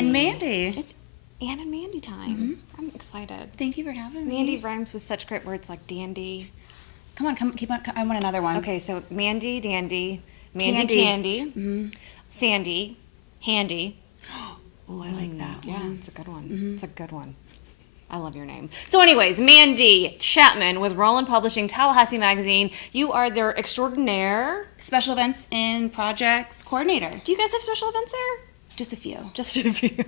And Mandy. It's Ann and Mandy time. I'm excited. Thank you for having me. Mandy rhymes with such great words like dandy. Come on, keep on. I want another one. Okay, so Mandy, dandy, Mandy, Candy. candy, Sandy, handy. Oh, I like that Yeah, one. it's a good one. It's a good one. I love your name. So anyways, Mandy Chapman with Roland Publishing, Tallahassee Magazine. You are their extraordinaire. Special events and projects coordinator. Do you guys have special events there? Just a few. Just a few.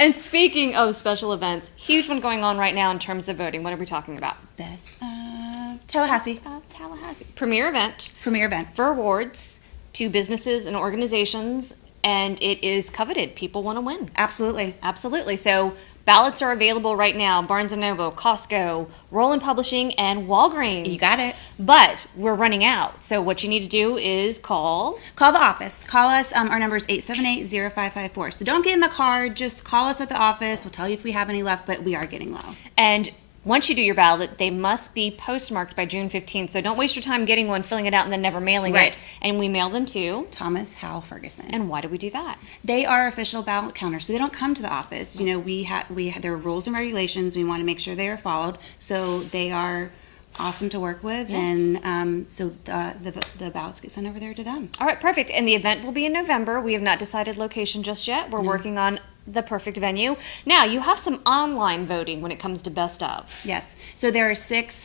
And speaking of special events, huge one going on right now in terms of voting. What are we talking about? Best of Tallahassee. Tallahassee. Premier event Premier event. for awards to businesses and organizations, and it is coveted. People want to win. Absolutely. Absolutely. So ballots are available right now. Barnes & Noble, Costco, Roland Publishing, and Walgreens. You got it. But we're running out. So what you need to do is call. Call the office. Call us. Our number is 878-0554. So don't get in the car. Just call us at the office. We'll tell you if we have any left, but we are getting low. And once you do your ballot, they must be postmarked by June 15th. So don't waste your time getting one, filling it out, and then never mailing Right. it. And we mail them to. Thomas Howell Ferguson. And why do we do that? They are official ballot counters, so they don't come to the office. You know, there are rules and regulations. We want to make sure they are followed. So they are awesome to work with, and so the ballots get sent over there to them. All right, perfect. And the event will be in November. We have not decided location just yet. We're working on the perfect venue. Now, you have some online voting when it comes to best of. Yes. So there are 6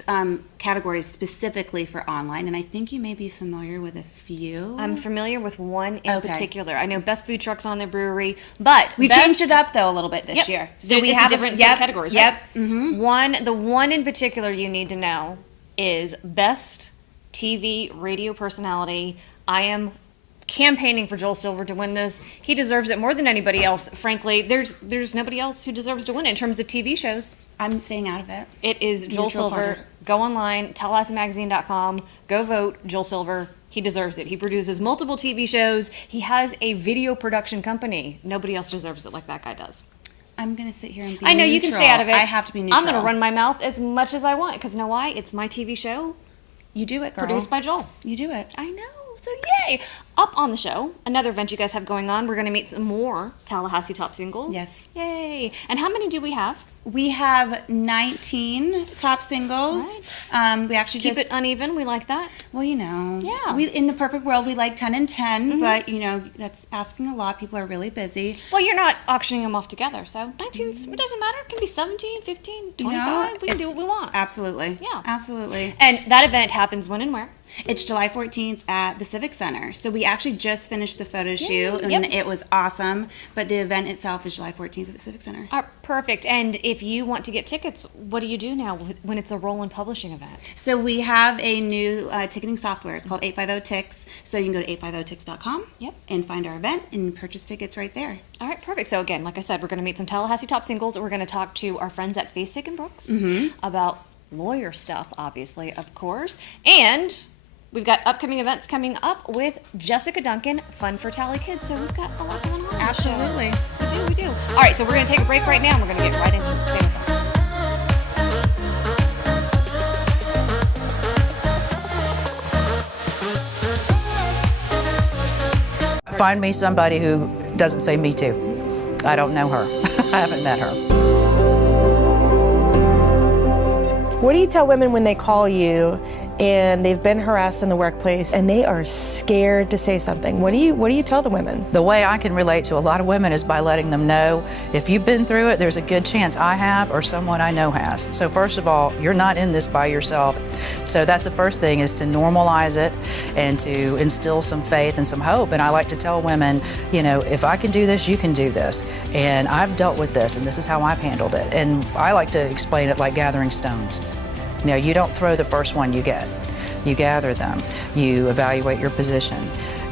categories specifically for online, and I think you may be familiar with a few. I'm familiar with one in Okay. particular. I know Best Food Trucks on the brewery, but we best- changed it up though a little bit this Yep. year. So we it's have a different set of categories, right? Yep. Mm-hmm. The one in particular you need to know is best TV radio personality. I am campaigning for Joel Silver to win this. He deserves it more than anybody else. Frankly, there's nobody else who deserves to win it in terms of TV shows. I'm staying out of it. It is Joel Neutral Silver. party. Go online, TallahasseeMagazine.com. Go vote Joel Silver. He deserves it. He produces multiple TV shows. He has a video production company. Nobody else deserves it like that guy does. I'm gonna sit here and be I know you can neutral. stay out of it. I have to be neutral. I'm going to run my mouth as much as I want because you know why? It's my TV show You do it, girl. produced by Joel. You do it. I know. So yay! Up on the show, another event you guys have going on. We're going to meet some more Tallahassee top singles. Yes. Yay! And how many do we have? We have 19 top singles. We actually Keep just it uneven. We like that. well, you know, Yeah. We in the perfect world we like 10 and 10, but you know that's asking a lot. People are really busy. Well, you're not auctioning them off together, so 19, it doesn't matter. It can be 17, 15, 25. You know, we can do what we want. Absolutely. Yeah. Absolutely. And that event happens when and where? It's July 14th at the Civic Center. So we actually just finished the photo shoot, and Yep. it was awesome. But the event itself is July 14th at the Civic Center. Perfect. And if you want to get tickets, what do you do now when it's a Roland Publishing event? So we have a new ticketing software. It's called 850Tix. So you can go to 850tix.com Yep. and find our event and purchase tickets right there. All right, perfect. So again, like I said, we're going to meet some Tallahassee top singles. We're going to talk to our friends at Facek and Brooks about lawyer stuff, obviously, of course. And we've got upcoming events coming up with Jessica Duncan, Fun for Tally Kids. So we've got a lot going on. on the show. Absolutely. We do. All right, so we're going to take a break right now, and we're going to get right into it. Stay with us. Find me somebody who doesn't say me too. I don't know her. I haven't met her. What do you tell women when they call you and they've been harassed in the workplace and they are scared to say something? What do you tell the women? The way I can relate to a lot of women is by letting them know if you've been through it, there's a good chance I have or someone I know has. So first of all, you're not in this by yourself. So that's the first thing, is to normalize it and to instill some faith and some hope. And I like to tell women, you know, if I can do this, you can do this. And I've dealt with this, and this is how I've handled it. And I like to explain it like gathering stones. You know, you don't throw the first one you get. You gather them. You evaluate your position.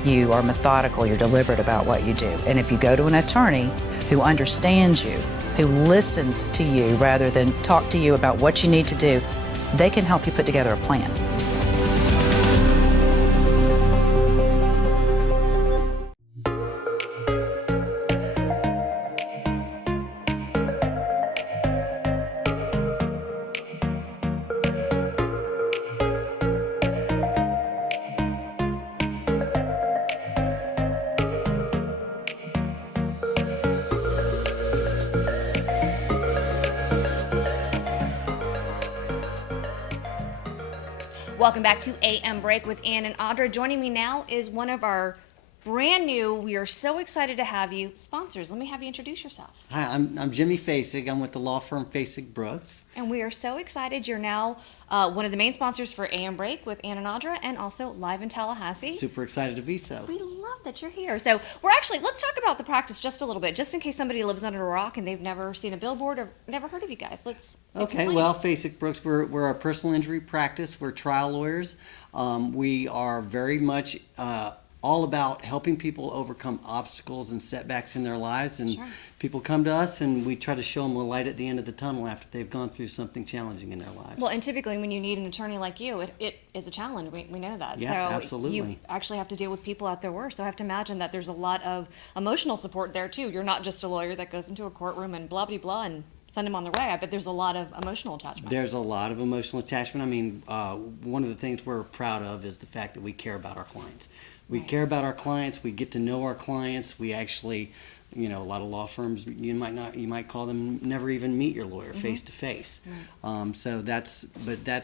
You are methodical. You're deliberate about what you do. And if you go to an attorney who understands you, who listens to you rather than talk to you about what you need to do, they can help you put together a plan. Welcome back to AM Break with Ann and Audra. Joining me now is one of our brand new, we are so excited to have you, sponsors. Let me have you introduce yourself. Hi, I'm Jimmy Fasig. I'm with the law firm Fasig Brooks. And we are so excited. You're now one of the main sponsors for AM Break with Ann and Audra, and also Live in Tallahassee. Super excited to be so. We love that you're here. So let's talk about the practice just a little bit, just in case somebody lives under a rock and they've never seen a billboard or never heard of you guys. Let's explain. Well, Fasig Brooks, we're a personal injury practice. We're trial lawyers. We are very much all about helping people overcome obstacles and setbacks in their lives. And people come to us and we try to show them a light at the end of the tunnel after they've gone through something challenging in their lives. Well, and typically when you need an attorney like you, it is a challenge. We know that. Yeah, so absolutely. You actually have to deal with people at their worst. So I have to imagine that there's a lot of emotional support there too. You're not just a lawyer that goes into a courtroom and blah, blah, blah, and send them on their way. I bet there's a lot of emotional attachment. There's a lot of emotional attachment. I mean, one of the things we're proud of is the fact that we care about our clients. We care about our clients. We get to know our clients. We actually, a lot of law firms, you might call them, never even meet your lawyer face to face. So that's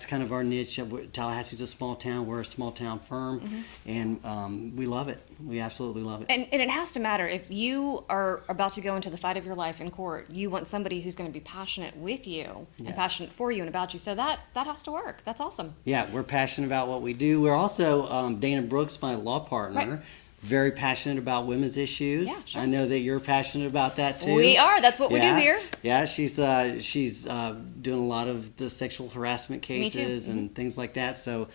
kind of our niche. Tallahassee's a small town. We're a small town firm, and we love it. We absolutely love it. And it has to matter. If you are about to go into the fight of your life in court, you want somebody who's going to be passionate with you and passionate for you and about you. So that has to work. That's awesome. Yeah, we're passionate about what we do. We're also, Dana Brooks, my law partner, very passionate about women's issues. Yeah, sure. I know that you're passionate about that too. We are. That's what we do here. Yeah, she's doing a lot of the sexual harassment cases and things like that. So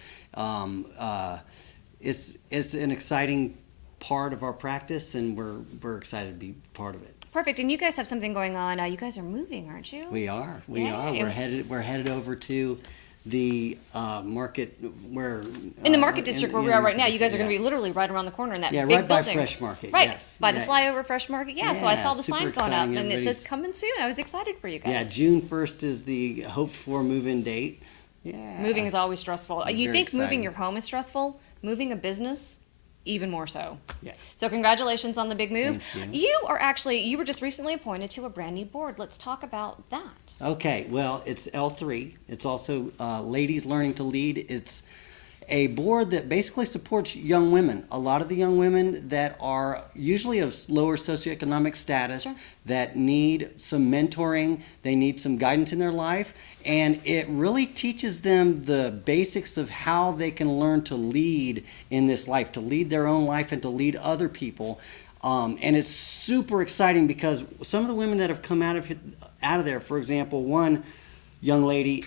it's an exciting part of our practice, and we're excited to be part of it. Perfect. And you guys have something going on. You guys are moving, aren't you? We are. Yay. We're headed over to the market where in the market district where we are right now. You guys are yeah. going to be literally right around the corner in that big right by building. Fresh Market. Right, yes. by the flyover Fresh Market. Yeah, so I saw the super sign going up, exciting. and it says coming soon. I was excited for you guys. Yeah, June 1st is the hoped for move-in date. Yeah. Moving is always stressful. You Very think moving exciting. your home is stressful? Moving a business, even more so. Yeah. So congratulations on the big move. Thank You were just recently appointed to a brand new board. Let's talk about that. Okay, well, it's L3. It's also Ladies Learning to Lead. It's a board that basically supports young women. A lot of the young women that are usually of lower socioeconomic status that need some mentoring, they need some guidance in their life, and it really teaches them the basics of how they can learn to lead in this life, to lead their own life and to lead other people. And it's super exciting because some of the women that have come out of there, for example, one young lady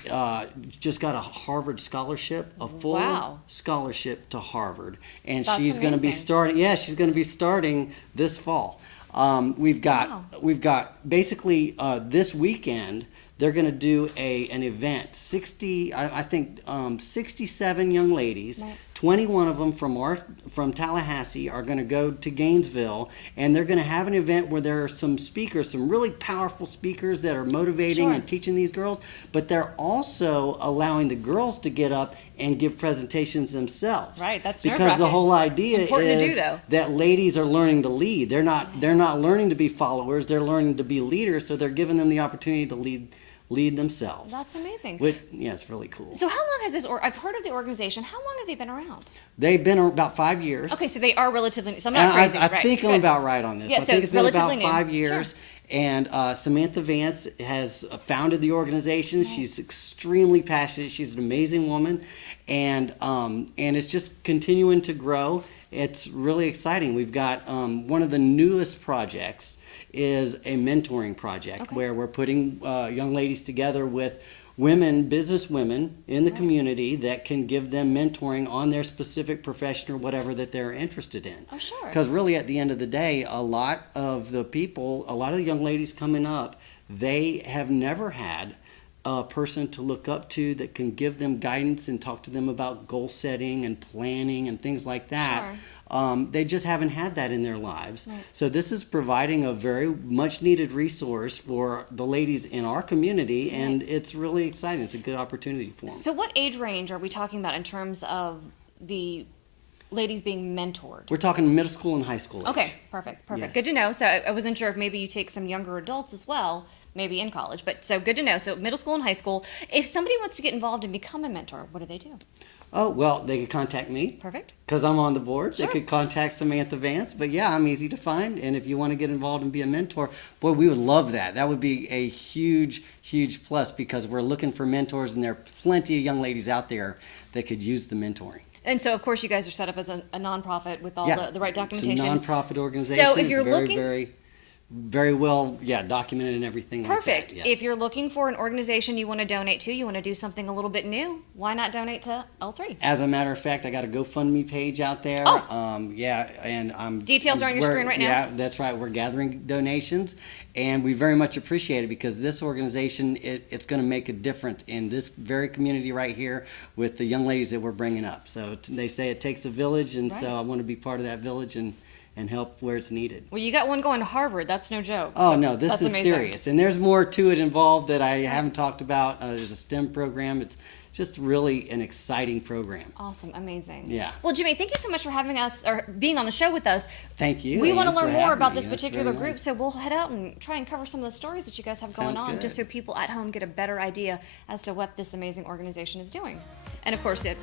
just got a Harvard scholarship, a full scholarship to Harvard, and she's going to be starting. Yeah, she's going to be starting this fall. We've got basically this weekend. They're going to do an event. 67 young ladies. Right. 21 of them from Tallahassee are going to go to Gainesville, and they're going to have an event where there are some speakers, some really powerful speakers that are motivating and teaching these girls, but they're also allowing the girls to get up and give presentations themselves. Right, that's because nerve-wracking. the whole idea Important to do, is though. that ladies are learning to lead. They're not learning to be followers. They're learning to be leaders. So they're giving them the opportunity to lead themselves. That's amazing. Yeah, it's really cool. So how long has this, I've heard of the organization, how long have they been around? They've been about 5 years. Okay, so they are relatively new, so I'm not crazy. I right, think I'm good. about right on this. Yeah, I so think it's it's been about relatively new. 5 years. Sure. And Samantha Vance has founded the organization. Nice. She's extremely passionate. She's an amazing woman, and it's just continuing to grow. It's really exciting. We've got one of the newest projects is a mentoring project where we're putting young ladies together with business women in the community that can give them mentoring on their specific profession or whatever that they're interested in. Oh, sure. Because really at the end of the day, a lot of the young ladies coming up, they have never had a person to look up to that can give them guidance and talk to them about goal setting and planning and things like that. Sure. They just haven't had that in their lives. Right. So this is providing a very much needed resource for the ladies in our community, and it's really exciting. It's a good opportunity for them. So what age range are we talking about in terms of the ladies being mentored? We're talking middle school and high school age. Okay, perfect. Yes. Good to know. So I wasn't sure if maybe you take some younger adults as well, maybe in college, but so good to know. So middle school and high school. If somebody wants to get involved and become a mentor, what do they do? Oh, well, they could contact me. Perfect. Because I'm on the board. Sure. They could contact Samantha Vance. But yeah, I'm easy to find. And if you want to get involved and be a mentor, boy, we would love that. That would be a huge, huge plus because we're looking for mentors and there are plenty of young ladies out there that could use the mentoring. And so, of course, you guys are set up as a nonprofit with all the right documentation. It's a nonprofit organization. So if you're it's very, looking... very well, documented and everything Perfect. like that. Yes. If you're looking for an organization you want to donate to, you want to do something a little bit new, why not donate to L3? As a matter of fact, I got a GoFundMe page out there. Oh. And I'm Details are on your screen right now. Yeah, that's right. We're gathering donations, and we very much appreciate it because this organization, it's going to make a difference in this very community right here with the young ladies that we're bringing up. So they say it takes a village, and so I want to be part of that village and help where it's needed. Well, you got one going to Harvard. That's no joke. Oh, So no, this that's is amazing. serious. And there's more to it involved that I haven't talked about. There's a STEM program. It's just really an exciting program. Awesome. Amazing. Yeah. Well, Jimmy, thank you so much for having us or being on the show with us. Thank you. We want to Ann, learn for more having about me. this That's particular very group, nice. so we'll head out and try and cover some of the stories that you guys have going Sounds on, just so good. people at home get a better idea as to what this amazing organization is doing. And of course, at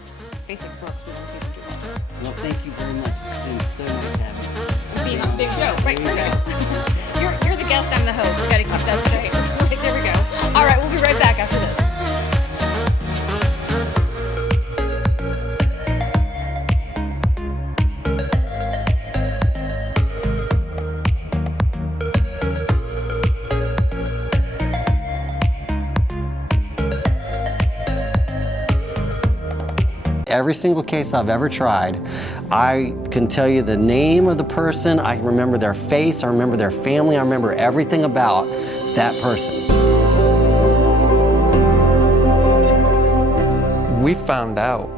Basic Brooks, we want to see them do that. Well, thank you very much. It's been so nice having you. Being on Big Show. Right, perfect. You're the guest, I'm the host. We got to keep that straight. Right, there we go. All right, we'll be right back after this. Every single case I've ever tried, I can tell you the name of the person, I remember their face, I remember their family, I remember everything about that person. We found out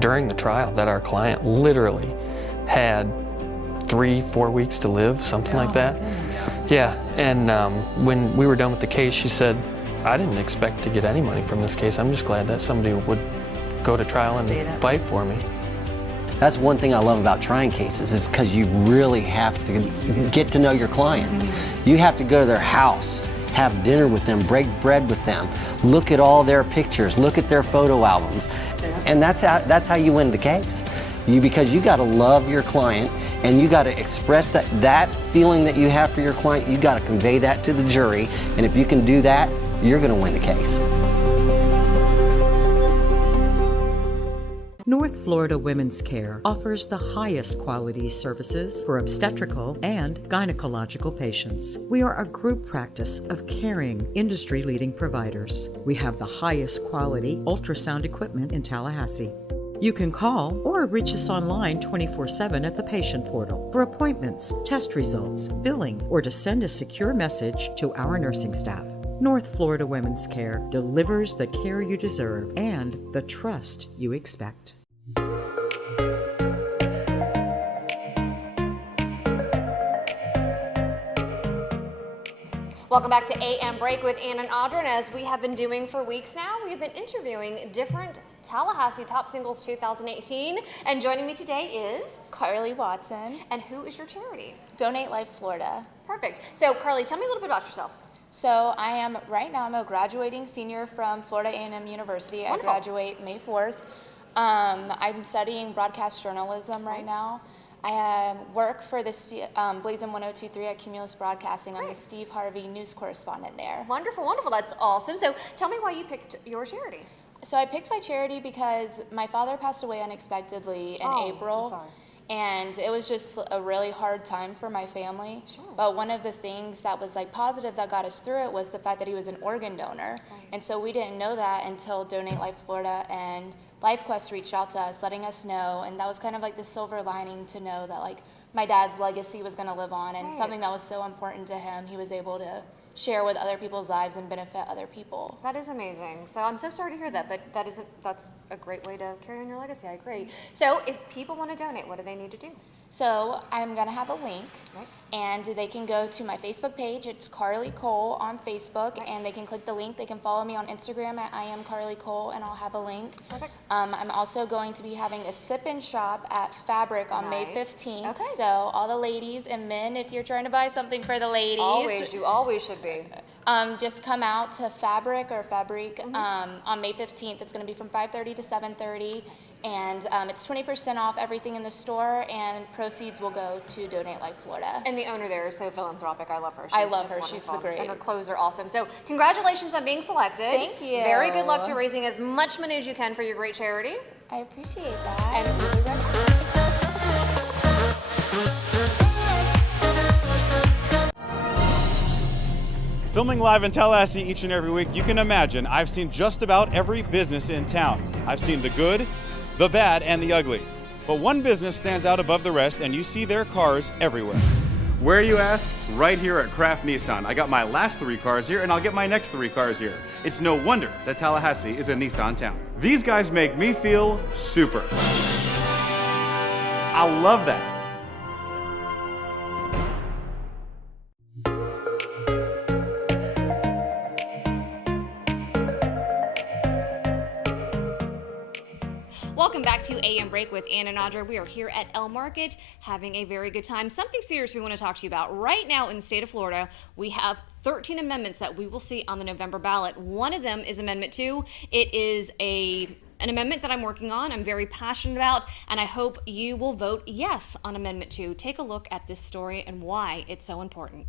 during the trial that our client literally had 3-4 weeks to live, something like that. Yeah, and when we were done with the case, she said, I didn't expect to get any money from this case. I'm just glad that somebody would go to trial and fight for me. That's one thing I love about trying cases is because you really have to get to know your client. You have to go to their house, have dinner with them, break bread with them, look at all their pictures, look at their photo albums, and that's how you win the case. Because you got to love your client and you got to express that feeling that you have for your client. You got to convey that to the jury, and if you can do that, you're going to win the case. North Florida Women's Care offers the highest quality services for obstetrical and gynecological patients. We are a group practice of caring, industry-leading providers. We have the highest quality ultrasound equipment in Tallahassee. You can call or reach us online 24/7 at the patient portal for appointments, test results, billing, or to send a secure message to our nursing staff. North Florida Women's Care delivers the care you deserve and the trust you expect. Welcome back to AM Break with Ann and Audra. And as we have been doing for weeks now, we've been interviewing different Tallahassee Top Singles 2018. And joining me today is... Carly Watson. And who is your charity? Donate Life Florida. Perfect. So Carly, tell me a little bit about yourself. So right now I'm a graduating senior from Florida A&M University. Wonderful. I graduate May 4th. I'm studying broadcast journalism right now. I work for the Blazin 102.3 at Cumulus Broadcasting. I'm the Steve Harvey news correspondent there. Wonderful, wonderful. That's awesome. So tell me why you picked your charity. So I picked my charity because my father passed away unexpectedly in April. I'm sorry. And it was just a really hard time for my family. Sure. But one of the things that was like positive that got us through it was the fact that he was an organ donor. Right. And so we didn't know that until Donate Life Florida and LifeQuest reached out to us, letting us know. And that was kind of like the silver lining to know that like my dad's legacy was going to live on, and Right. something that was so important to him, he was able to share with other people's lives and benefit other people. That is amazing. So I'm so sorry to hear that, but that's a great way to carry on your legacy. I agree. So if people want to donate, what do they need to do? So I'm gonna have a link, and they can go to my Facebook page. It's Carly Cole on Facebook, and they can click the link. They can follow me on Instagram at I am Carly Cole, and I'll have a link. Perfect. I'm also going to be having a sip and shop at Fabric on May Nice. 15th. Okay. So all the ladies and men, if you're trying to buy something for the ladies, You always should be. just come out to Fabric on May 15th. It's going to be from 5:30 to 7:30, and it's 20% off everything in the store, and proceeds will go to Donate Life Florida. And the owner there is so philanthropic. I love her. I She's love just her. She's wonderful. the great. And her clothes are awesome. So congratulations on being selected. Thank you. Very good luck to raising as much money as you can for your great charity. I appreciate that. And really recommend. Filming live in Tallahassee each and every week, you can imagine I've seen just about every business in town. I've seen the good, the bad, and the ugly. But one business stands out above the rest, and you see their cars everywhere. Where, you ask? Right here at Kraft Nissan. I got my last 3 cars here, and I'll get my next 3 cars here. It's no wonder that Tallahassee is a Nissan town. These guys make me feel super. I love that. Welcome back to AM Break with Ann and Audra. We are here at El Market having a very good time. Something serious we want to talk to you about. Right now in the state of Florida, we have 13 amendments that we will see on the November ballot. One of them is Amendment 2. It is an amendment that I'm working on, I'm very passionate about, and I hope you will vote yes on Amendment 2. Take a look at this story and why it's so important.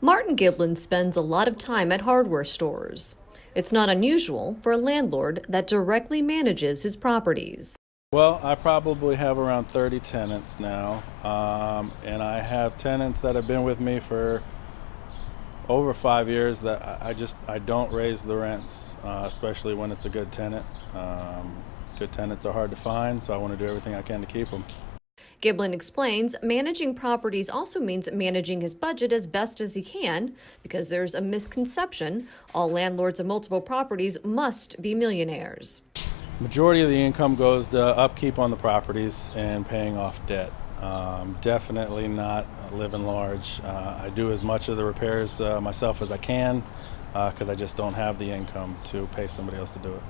Martin Giblin spends a lot of time at hardware stores. It's not unusual for a landlord that directly manages his properties. Well, I probably have around 30 tenants now, and I have tenants that have been with me for over 5 years that I don't raise the rents, especially when it's a good tenant. Good tenants are hard to find, so I want to do everything I can to keep them. Giblin explains managing properties also means managing his budget as best as he can because there's a misconception all landlords of multiple properties must be millionaires. Majority of the income goes to upkeep on the properties and paying off debt. Definitely not living large. I do as much of the repairs myself as I can because I just don't have the income to pay somebody else to do it.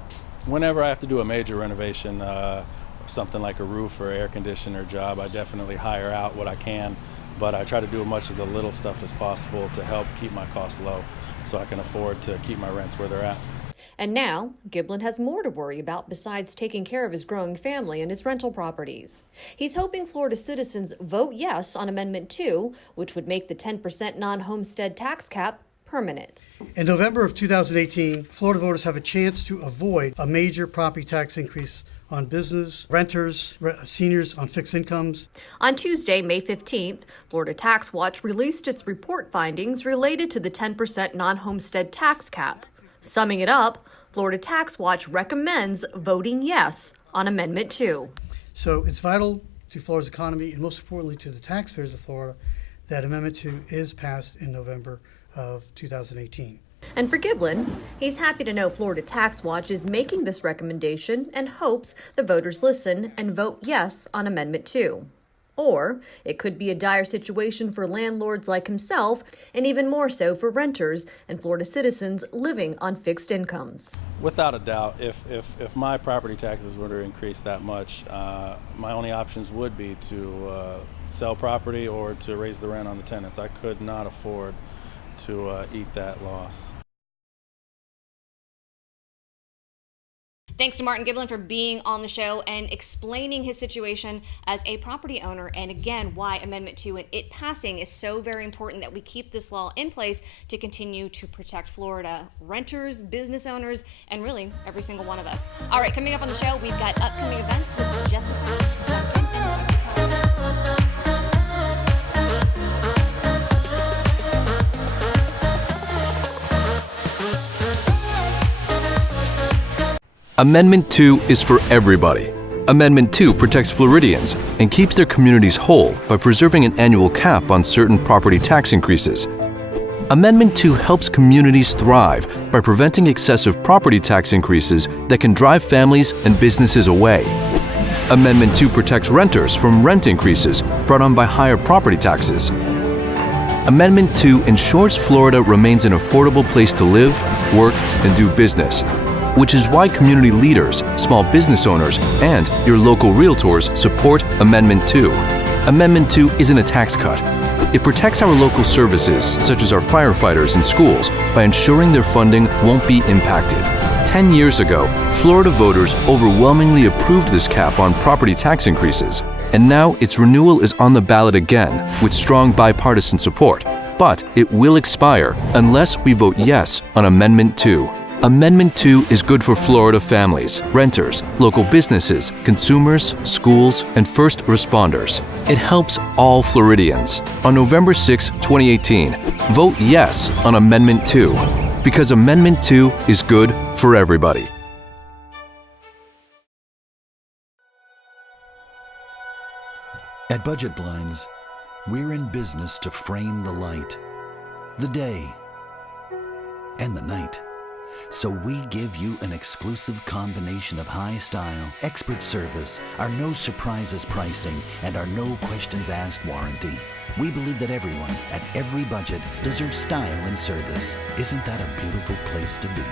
Whenever I have to do a major renovation, something like a roof or air conditioner job, I definitely hire out what I can, but I try to do as much of the little stuff as possible to help keep my costs low so I can afford to keep my rents where they're at. And now, Giblin has more to worry about besides taking care of his growing family and his rental properties. He's hoping Florida citizens vote yes on Amendment 2, which would make the 10% non-homestead tax cap permanent. In November of 2018, Florida voters have a chance to avoid a major property tax increase on business, renters, seniors on fixed incomes. On Tuesday, May 15th, Florida Tax Watch released its report findings related to the 10% non-homestead tax cap. Summing it up, Florida Tax Watch recommends voting yes on Amendment 2. So it's vital to Florida's economy and most importantly to the taxpayers of Florida that Amendment 2 is passed in November of 2018. And for Giblin, he's happy to know Florida Tax Watch is making this recommendation and hopes the voters listen and vote yes on Amendment 2. Or it could be a dire situation for landlords like himself, and even more so for renters and Florida citizens living on fixed incomes. Without a doubt, if my property taxes were to increase that much, my only options would be to sell property or to raise the rent on the tenants. I could not afford to eat that loss. Thanks to Martin Giblin for being on the show and explaining his situation as a property owner, and again why Amendment 2 and it passing is so very important that we keep this law in place to continue to protect Florida renters, business owners, and really every single one of us. All right, coming up on the show, we've got upcoming events with Jessica, Duncan, and Amendment 2 is for everybody. Amendment 2 protects Floridians and keeps their communities whole by preserving an annual cap on certain property tax increases. Amendment 2 helps communities thrive by preventing excessive property tax increases that can drive families and businesses away. Amendment 2 protects renters from rent increases brought on by higher property taxes. Amendment 2 ensures Florida remains an affordable place to live, work, and do business, which is why community leaders, small business owners, and your local realtors support Amendment 2. Amendment 2 isn't a tax cut. It protects our local services, such as our firefighters and schools, by ensuring their funding won't be impacted. 10 years ago, Florida voters overwhelmingly approved this cap on property tax increases, and now its renewal is on the ballot again with strong bipartisan support. But it will expire unless we vote yes on Amendment 2. Amendment 2 is good for Florida families, renters, local businesses, consumers, schools, and first responders. It helps all Floridians. On November 6, 2018, vote yes on Amendment 2, because Amendment 2 is good for everybody. At Budget Blinds, we're in business to frame the light, the day, and the night. So we give you an exclusive combination of high style, expert service, our no surprises pricing, and our no questions asked warranty. We believe that everyone, at every budget, deserves style and service. Isn't that a beautiful place to be?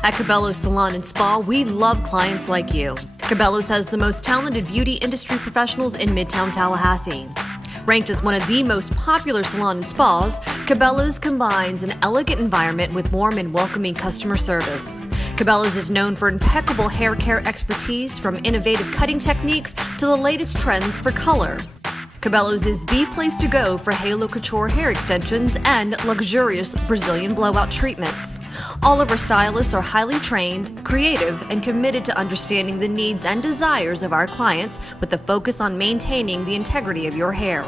At Cabela's Salon and Spa, we love clients like you. Cabela's has the most talented beauty industry professionals in Midtown Tallahassee. Ranked as one of the most popular salon and spas, Cabela's combines an elegant environment with warm and welcoming customer service. Cabela's is known for impeccable hair care expertise, from innovative cutting techniques to the latest trends for color. Cabela's is the place to go for Halo Couture hair extensions and luxurious Brazilian blowout treatments. All of our stylists are highly trained, creative, and committed to understanding the needs and desires of our clients with a focus on maintaining the integrity of your hair.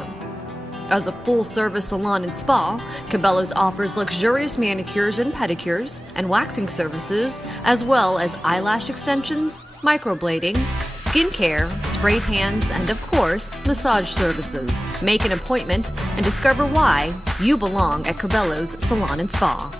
As a full-service salon and spa, Cabela's offers luxurious manicures and pedicures and waxing services, as well as eyelash extensions, microblading, skincare, spray tans, and of course, massage services. Make an appointment and discover why you belong at Cabela's Salon and Spa.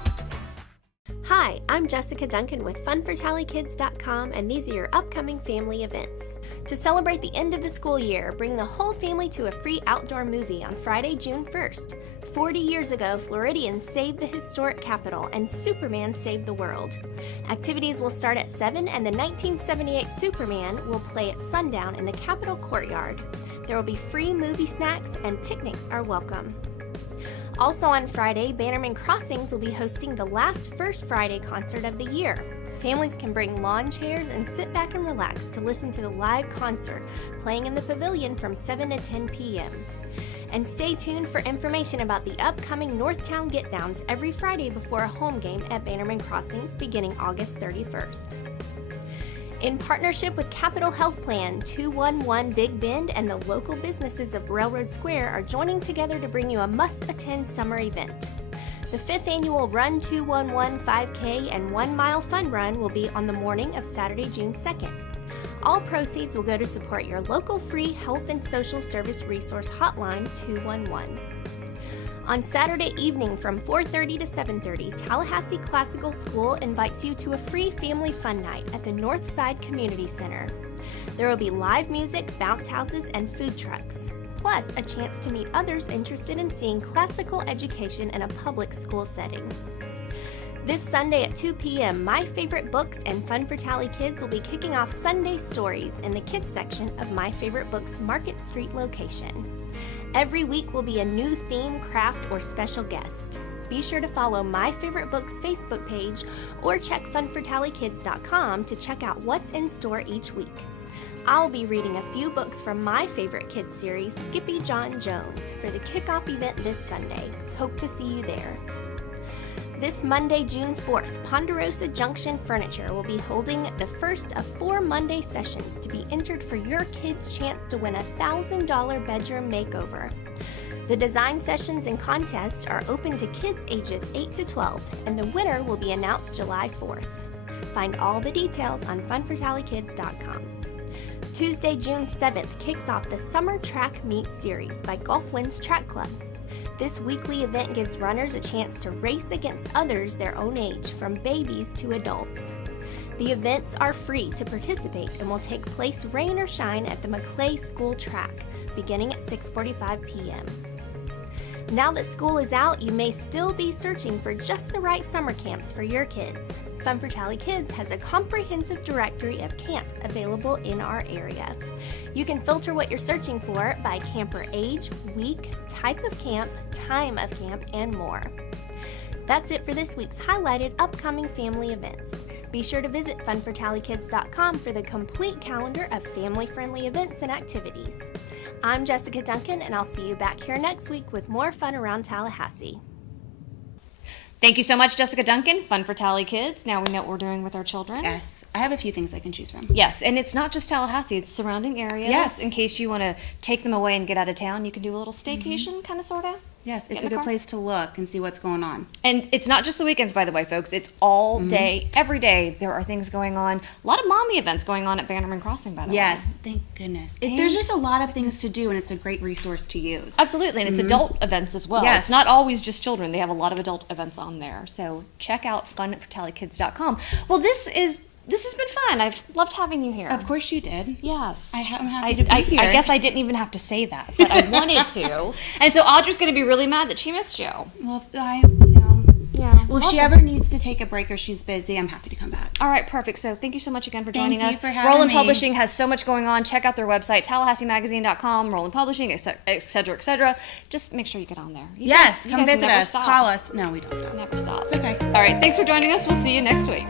Hi, I'm Jessica Duncan with FunForTallyKids.com, and these are your upcoming family events. To celebrate the end of the school year, bring the whole family to a free outdoor movie on Friday, June 1st. 40 years ago, Floridians saved the historic Capitol, and Superman saved the world. Activities will start at 7, and the 1978 Superman will play at sundown in the Capitol courtyard. There will be free movie snacks, and picnics are welcome. Also on Friday, Bannerman Crossings will be hosting the last First Friday concert of the year. Families can bring lawn chairs and sit back and relax to listen to the live concert playing in the pavilion from 7 to 10 p.m. And stay tuned for information about the upcoming Northtown Get Downs every Friday before a home game at Bannerman Crossings beginning August 31st. In partnership with Capital Health Plan, 211 Big Bend and the local businesses of Railroad Square are joining together to bring you a must-attend summer event. The 5th annual Run 211 5K and 1 Mile Fun Run will be on the morning of Saturday, June 2nd. All proceeds will go to support your local free health and social service resource hotline 211. On Saturday evening from 4:30 to 7:30, Tallahassee Classical School invites you to a free family fun night at the Northside Community Center. There will be live music, bounce houses, and food trucks, plus a chance to meet others interested in seeing classical education in a public school setting. This Sunday at 2 p.m., My Favorite Books and Fun for Tally Kids will be kicking off Sunday Stories in the kids section of My Favorite Books Market Street location. Every week will be a new theme, craft, or special guest. Be sure to follow My Favorite Books Facebook page or check funfortallykids.com to check out what's in store each week. I'll be reading a few books from my favorite kids series, Skippy John Jones, for the kickoff event this Sunday. Hope to see you there. This Monday, June 4th, Ponderosa Junction Furniture will be holding the first of 4 Monday sessions to be entered for your kids' chance to win a $1,000 bedroom makeover. The design sessions and contests are open to kids ages 8 to 12, and the winner will be announced July 4th. Find all the details on funfortallykids.com. Tuesday, June 7th kicks off the Summer Track Meet series by Gulf Winds Track Club. This weekly event gives runners a chance to race against others their own age, from babies to adults. The events are free to participate and will take place rain or shine at the Maclay School track, beginning at 6:45 p.m. Now that school is out, you may still be searching for just the right summer camps for your kids. Fun for Tally Kids has a comprehensive directory of camps available in our area. You can filter what you're searching for by camper age, week, type of camp, time of camp, and more. That's it for this week's highlighted upcoming family events. Be sure to visit funfortallykids.com for the complete calendar of family-friendly events and activities. I'm Jessica Duncan, and I'll see you back here next week with more fun around Tallahassee. Thank you so much, Jessica Duncan, Fun for Tally Kids. Now we know what we're doing with our children. Yes, I have a few things I can choose from. Yes, and it's not just Tallahassee, it's surrounding areas. Yes. In case you want to take them away and get out of town, you can do a little staycation, kind of, sort of. Yes, Get it's in a the good car. place to look and see what's going on. And it's not just the weekends, by the way, folks. It's all day, every day. There are things going on. A lot of mommy events going on at Bannerman Crossing, by the way. Yes, thank goodness. There's just a lot of things to do, and it's a great resource to use. Absolutely, and it's adult events as well. Yes. It's not always just children. They have a lot of adult events on there. So check out funfortallykids.com. Well, this has been fun. I've loved having you here. Of course you did. Yes. I'm happy to be here. I guess I didn't even have to say that, but I wanted to. And so Audra's going to be really mad that she missed you. Well, Yeah. Well, if she ever needs to take a break or she's busy, I'm happy to come back. All right, perfect. So thank you so much again for joining Thank you us. for having Roland me. Publishing has so much going on. Check out their website, TallahasseeMagazine.com, Roland Publishing, et cetera, et cetera. Just make sure you get on there. You Yes, guys come visit never us. stop. Call us. No, we don't stop. Never stop. It's okay. All right, thanks for joining us. We'll see you next week.